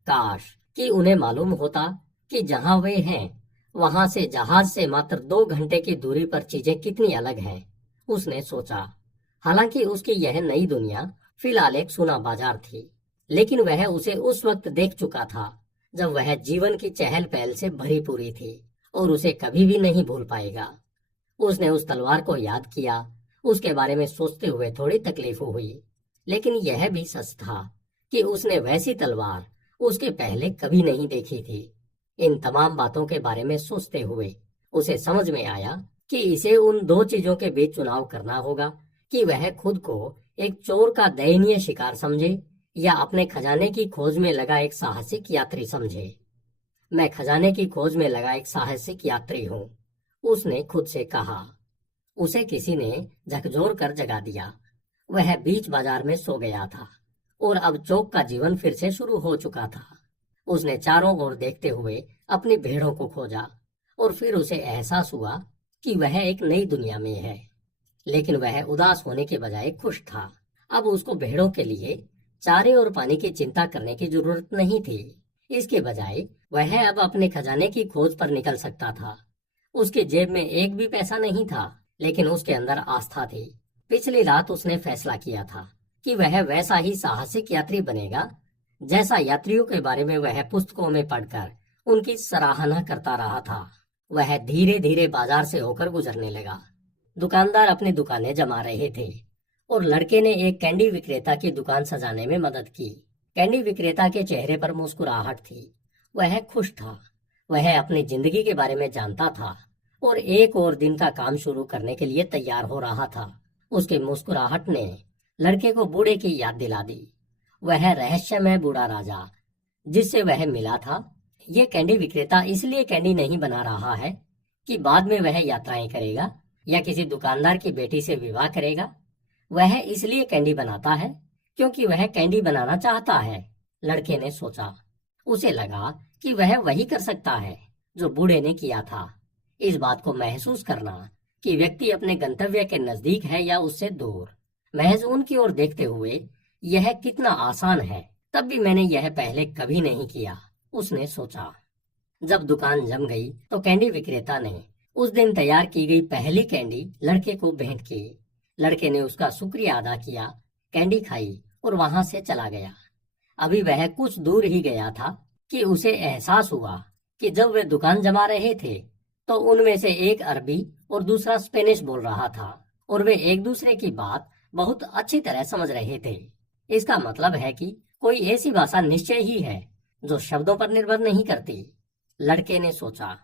काश कि उन्हें मालूम होता कि जहां वे हैं वहां से जहाज से मात्र 2 घंटे की दूरी पर चीजें कितनी अलग हैं, उसने सोचा। हालांकि उसकी यह नई दुनिया फिलहाल एक सूना बाजार थी, लेकिन वह उसे उस वक्त देख चुका था जब वह जीवन की चहल पहल से भरी पूरी थी, और उसे कभी भी नहीं भूल पाएगा। उसने उस तलवार को याद किया। उसके बारे में सोचते हुए थोड़ी तकलीफ हुई, लेकिन यह भी सच था कि उसने वैसी तलवार उसके पहले कभी नहीं देखी थी। इन तमाम बातों के बारे में सोचते हुए उसे समझ में आया कि इसे उन 2 चीजों के बीच चुनाव करना होगा, कि वह खुद को एक चोर का दयनीय शिकार समझे या अपने खजाने की खोज में लगा एक साहसिक यात्री समझे। मैं खजाने की खोज में लगा एक साहसिक यात्री हूँ, उसने खुद से कहा। उसे किसी ने झकझोर कर जगा दिया। वह बीच बाजार में सो गया था और अब चौक का जीवन फिर से शुरू हो चुका था। उसने चारों ओर देखते हुए अपनी भेड़ों को खोजा, और फिर उसे एहसास हुआ कि वह एक नई दुनिया में है। लेकिन वह उदास होने के बजाय खुश था। अब उसको भेड़ों के लिए चारे और पानी की चिंता करने की जरूरत नहीं थी। इसके बजाय वह अब अपने खजाने की खोज पर निकल सकता था। उसकी जेब में एक भी पैसा नहीं था, लेकिन उसके अंदर आस्था थी। पिछली रात उसने फैसला किया था कि वह वैसा ही साहसिक यात्री बनेगा जैसा यात्रियों के बारे में वह पुस्तकों में पढ़कर उनकी सराहना करता रहा था। वह धीरे धीरे बाजार से होकर गुजरने लगा। दुकानदार अपनी दुकानें जमा रहे थे और लड़के ने एक कैंडी विक्रेता की दुकान सजाने में मदद की। कैंडी विक्रेता के चेहरे पर मुस्कुराहट थी। वह खुश था। वह अपनी जिंदगी के बारे में जानता था और एक और दिन का काम शुरू करने के लिए तैयार हो रहा था। उसकी मुस्कुराहट ने लड़के को बूढ़े की याद दिला दी। वह रहस्यमय बूढ़ा राजा जिससे वह मिला था। यह कैंडी विक्रेता इसलिए कैंडी नहीं बना रहा है कि बाद में वह यात्राएं करेगा या किसी दुकानदार की बेटी से विवाह करेगा। वह इसलिए कैंडी बनाता है क्योंकि वह कैंडी बनाना चाहता है, लड़के ने सोचा। उसे लगा कि वह वही कर सकता है जो बूढ़े ने किया था। इस बात को महसूस करना कि व्यक्ति अपने गंतव्य के नजदीक है या उससे दूर, महज उनकी ओर देखते हुए, यह कितना आसान है। तब भी मैंने यह पहले कभी नहीं किया, उसने सोचा। जब दुकान जम गई तो कैंडी विक्रेता ने उस दिन तैयार की गई पहली कैंडी लड़के को भेंट की। लड़के ने उसका शुक्रिया अदा किया, कैंडी खाई और वहां से चला गया। अभी वह कुछ दूर ही गया था कि उसे एहसास हुआ कि जब वे दुकान जमा रहे थे तो उनमें से एक अरबी और दूसरा स्पेनिश बोल रहा था, और वे एक दूसरे की बात बहुत अच्छी तरह समझ रहे थे। इसका मतलब है कि कोई ऐसी भाषा निश्चय ही है जो शब्दों पर निर्भर नहीं करती, लड़के ने सोचा।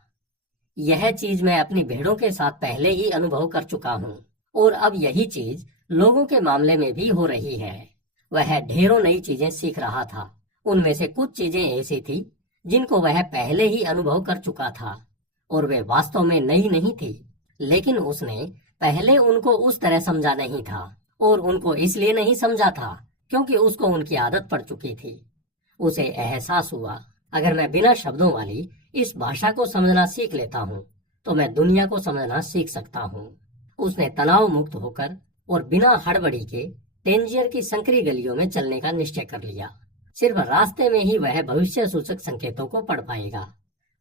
यह चीज मैं अपनी भेड़ों के साथ पहले ही अनुभव कर चुका हूँ, और अब यही चीज लोगों के मामले में भी हो रही है। वह ढेरों नई चीजें सीख रहा था। उनमें से कुछ चीजें ऐसी थी जिनको वह पहले ही अनुभव कर चुका था, और वे वास्तव में नई नहीं थी, लेकिन उसने पहले उनको उस तरह समझा नहीं था, और उनको इसलिए नहीं समझा था क्योंकि उसको उनकी आदत पड़ चुकी थी। उसे एहसास हुआ, अगर मैं बिना शब्दों वाली इस भाषा को समझना सीख लेता हूँ तो मैं दुनिया को समझना सीख सकता हूँ। उसने तनाव मुक्त होकर और बिना हड़बड़ी के टेंजियर की संकरी गलियों में चलने का निश्चय कर लिया। सिर्फ रास्ते में ही वह भविष्य सूचक संकेतों को पढ़ पाएगा।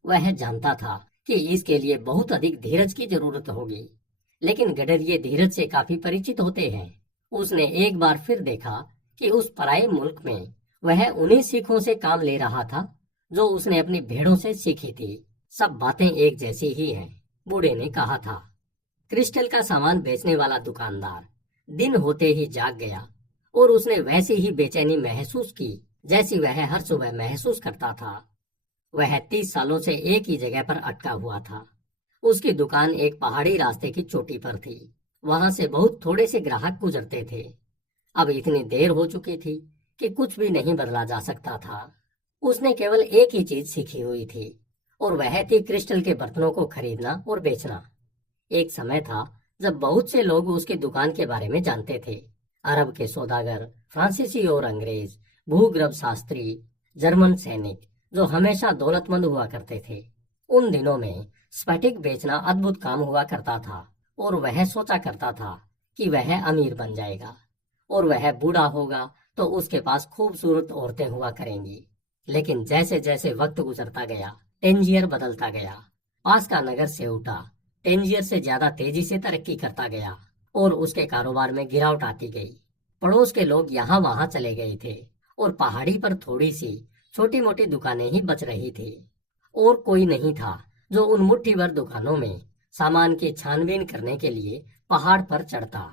वह जानता था कि इसके लिए बहुत अधिक धीरज की जरूरत होगी, लेकिन गडरिये धीरज से काफी परिचित होते हैं। उसने एक बार फिर देखा कि उस पराये मुल्क में वह उन्हीं सीखों से काम ले रहा था जो उसने अपनी भेड़ों से सीखी थी। सब बातें एक जैसी ही हैं, बूढ़े ने कहा था। क्रिस्टल का सामान बेचने वाला दुकानदार दिन होते ही जाग गया, और उसने वैसी ही बेचैनी महसूस की जैसी वह हर सुबह महसूस करता था। वह 30 सालों से एक ही जगह पर अटका हुआ था। उसकी दुकान एक पहाड़ी रास्ते की चोटी पर थी। वहां से बहुत थोड़े से ग्राहक गुजरते थे। अब इतनी देर हो चुकी थी कि कुछ भी नहीं बदला जा सकता था। उसने केवल एक ही चीज सीखी हुई थी, और वह थी क्रिस्टल के बर्तनों को खरीदना और बेचना। एक समय था जब बहुत से लोग उसकी दुकान के बारे में जानते थे। अरब के सौदागर, फ्रांसीसी और अंग्रेज, भूगर्भ शास्त्री, जर्मन सैनिक जो हमेशा दौलतमंद हुआ करते थे। उन दिनों में स्फटिक बेचना अद्भुत काम हुआ करता था, और वह सोचा करता था कि वह अमीर बन जाएगा और वह बूढ़ा होगा तो उसके पास खूबसूरत औरतें हुआ करेंगी। लेकिन जैसे जैसे वक्त गुजरता गया, टेंजियर बदलता गया। पास का नगर सेउटा टेंजियर से ज्यादा तेजी से तरक्की करता गया और उसके कारोबार में गिरावट आती गई। पड़ोस के लोग यहाँ वहां चले गए थे और पहाड़ी पर थोड़ी सी छोटी मोटी दुकानें ही बच रही थी। और कोई नहीं था जो उन मुट्ठी भर दुकानों में सामान की छानबीन करने के लिए पहाड़ पर चढ़ता।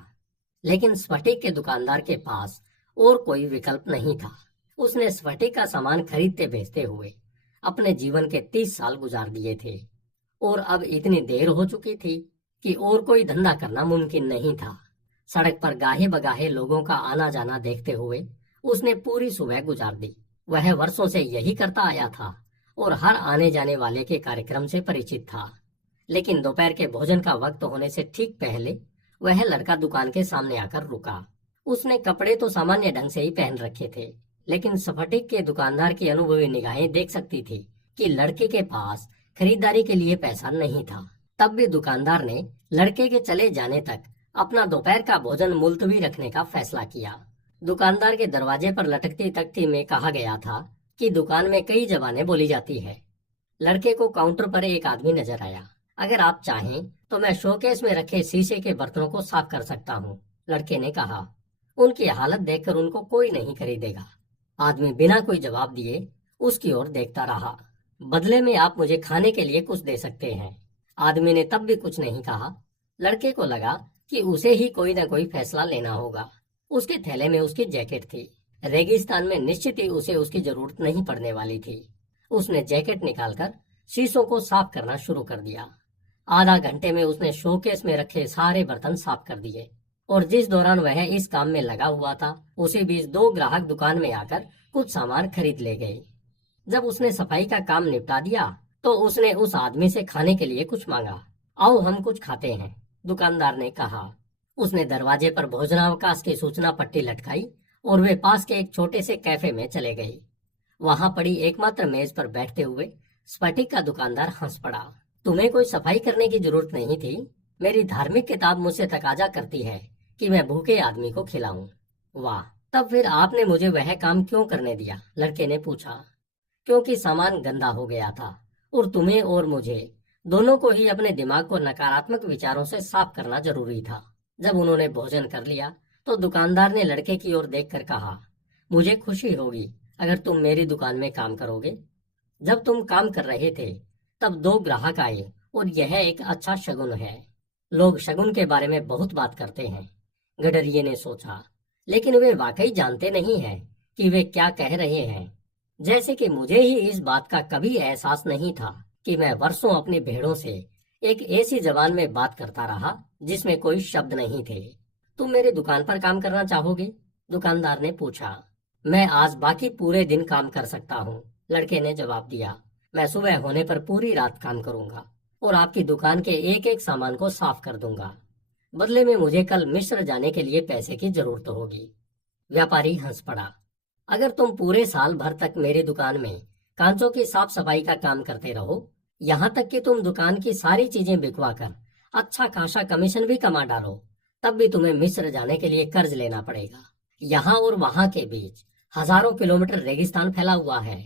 लेकिन स्फटिक के दुकानदार के पास और कोई विकल्प नहीं था। उसने स्फटिक का सामान खरीदते बेचते हुए अपने जीवन के 30 साल गुजार दिए थे, और अब इतनी देर हो चुकी थी कि और कोई धंधा करना मुमकिन नहीं था। सड़क पर गाहे बगाहे लोगों का आना जाना देखते हुए उसने पूरी सुबह गुजार दी। वह वर्षों से यही करता आया था और हर आने जाने वाले के कार्यक्रम से परिचित था। लेकिन दोपहर के भोजन का वक्त होने से ठीक पहले वह लड़का दुकान के सामने आकर रुका। उसने कपड़े तो सामान्य ढंग से ही पहन रखे थे, लेकिन स्फटिक के दुकानदार की अनुभवी निगाहें देख सकती थी कि लड़के के पास खरीदारी के लिए पैसा नहीं था। तब भी दुकानदार ने लड़के के चले जाने तक अपना दोपहर का भोजन मुलतवी रखने का फैसला किया। दुकानदार के दरवाजे पर लटकती तख्ती में कहा गया था कि दुकान में कई जबानें बोली जाती है। लड़के को काउंटर पर एक आदमी नजर आया। अगर आप चाहें तो मैं शोकेस में रखे शीशे के बर्तनों को साफ कर सकता हूँ, लड़के ने कहा। उनकी हालत देखकर उनको कोई नहीं खरीदेगा। आदमी बिना कोई जवाब दिए उसकी ओर देखता रहा। बदले में आप मुझे खाने के लिए कुछ दे सकते हैं। आदमी ने तब भी कुछ नहीं कहा। लड़के को लगा कि उसे ही कोई न कोई फैसला लेना होगा। उसके थैले में उसकी जैकेट थी। रेगिस्तान में निश्चित ही उसे उसकी जरूरत नहीं पड़ने वाली थी। उसने जैकेट निकालकर शीशों को साफ करना शुरू कर दिया। आधा घंटे में उसने शोकेस में रखे सारे बर्तन साफ कर दिए, और जिस दौरान वह इस काम में लगा हुआ था उसी बीच 2 ग्राहक दुकान में आकर कुछ सामान खरीद ले गए। जब उसने सफाई का काम निपटा दिया तो उसने उस आदमी से खाने के लिए कुछ मांगा। आओ हम कुछ खाते हैं, दुकानदार ने कहा। उसने दरवाजे पर भोजनावकाश की सूचना पट्टी लटकाई और वे पास के एक छोटे से कैफे में चले गए। वहां पड़ी एकमात्र मेज पर बैठते हुए स्फटिक का दुकानदार हंस पड़ा। तुम्हें कोई सफाई करने की जरूरत नहीं थी। मेरी धार्मिक किताब मुझसे तकाजा करती है कि मैं भूखे आदमी को खिलाऊं। वाह, तब फिर आपने मुझे वह काम क्यों करने दिया, लड़के ने पूछा। क्योंकि सामान गंदा हो गया था और तुम्हें और मुझे दोनों को ही अपने दिमाग को नकारात्मक विचारों से साफ करना जरूरी था। जब उन्होंने भोजन कर लिया तो दुकानदार ने लड़के की ओर देखकर कहा, मुझे खुशी होगी अगर तुम मेरी दुकान में काम करोगे। जब तुम काम कर रहे थे तब 2 ग्राहक आए और यह एक अच्छा शगुन है। लोग शगुन के बारे में बहुत बात करते हैं, गडरिये ने सोचा, लेकिन वे वाकई जानते नहीं हैं कि वे क्या कह रहे हैं। जैसे कि मुझे ही इस बात का कभी एहसास नहीं था कि मैं वर्षों अपनी भेड़ों से एक ऐसी जबान में बात करता रहा जिसमें कोई शब्द नहीं थे। तुम मेरी दुकान पर काम करना चाहोगे, दुकानदार ने पूछा। मैं आज बाकी पूरे दिन काम कर सकता हूँ, लड़के ने जवाब दिया। मैं सुबह होने पर पूरी रात काम करूंगा और आपकी दुकान के एक एक सामान को साफ कर दूंगा। बदले में मुझे कल मिस्र जाने के लिए पैसे की जरूरत होगी। व्यापारी हंस पड़ा। अगर तुम पूरे साल भर तक मेरी दुकान में कांचों की साफ सफाई का काम करते रहो, यहाँ तक कि तुम दुकान की सारी चीजें बिकवा कर अच्छा खासा कमीशन भी कमा डालो, तब भी तुम्हें मिस्र जाने के लिए कर्ज लेना पड़ेगा। यहाँ और वहां के बीच हजारों किलोमीटर रेगिस्तान फैला हुआ है।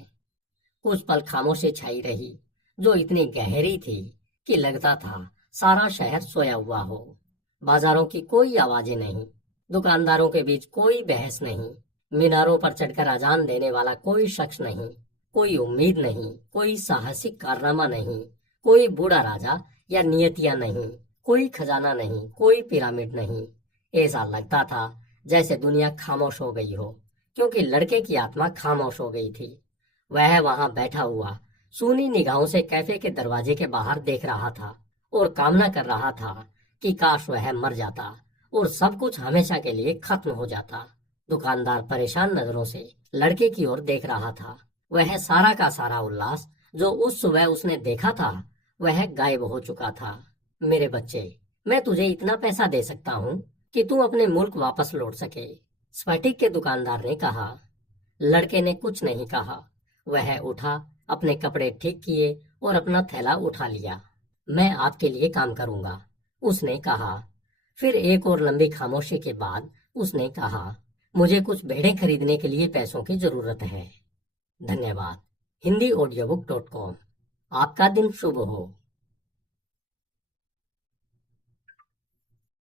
कुछ पल खामोशी छाई रही, जो इतनी गहरी थी कि लगता था सारा शहर सोया हुआ हो। बाजारों की कोई आवाजें नहीं, दुकानदारों के बीच कोई बहस नहीं, मीनारों पर चढ़कर अजान देने वाला कोई शख्स नहीं, कोई उम्मीद नहीं, कोई साहसिक कारनामा नहीं, कोई बूढ़ा राजा या नियतियां नहीं, कोई खजाना नहीं, कोई पिरामिड नहीं। ऐसा लगता था जैसे दुनिया खामोश हो गई हो, क्योंकि लड़के की आत्मा खामोश हो गई थी। वह वहां बैठा हुआ सूनी निगाहों से कैफे के दरवाजे के बाहर देख रहा था और कामना कर रहा था कि काश वह मर जाता और सब कुछ हमेशा के लिए खत्म हो जाता। दुकानदार परेशान नजरों से लड़के की ओर देख रहा था। वह सारा का सारा उल्लास जो उस सुबह उसने देखा था वह गायब हो चुका था। मेरे बच्चे, मैं तुझे इतना पैसा दे सकता हूँ कि तू अपने मुल्क वापस लौट सके, स्फटिक के दुकानदार ने कहा। लड़के ने कुछ नहीं कहा। वह उठा, अपने कपड़े ठीक किए और अपना थैला उठा लिया। मैं आपके लिए काम करूंगा, उसने कहा। फिर एक और लंबी खामोशी के बाद उसने कहा, मुझे कुछ भेड़ें खरीदने के लिए पैसों की जरूरत है। धन्यवाद। Hindi audio book .com। आपका दिन शुभ हो।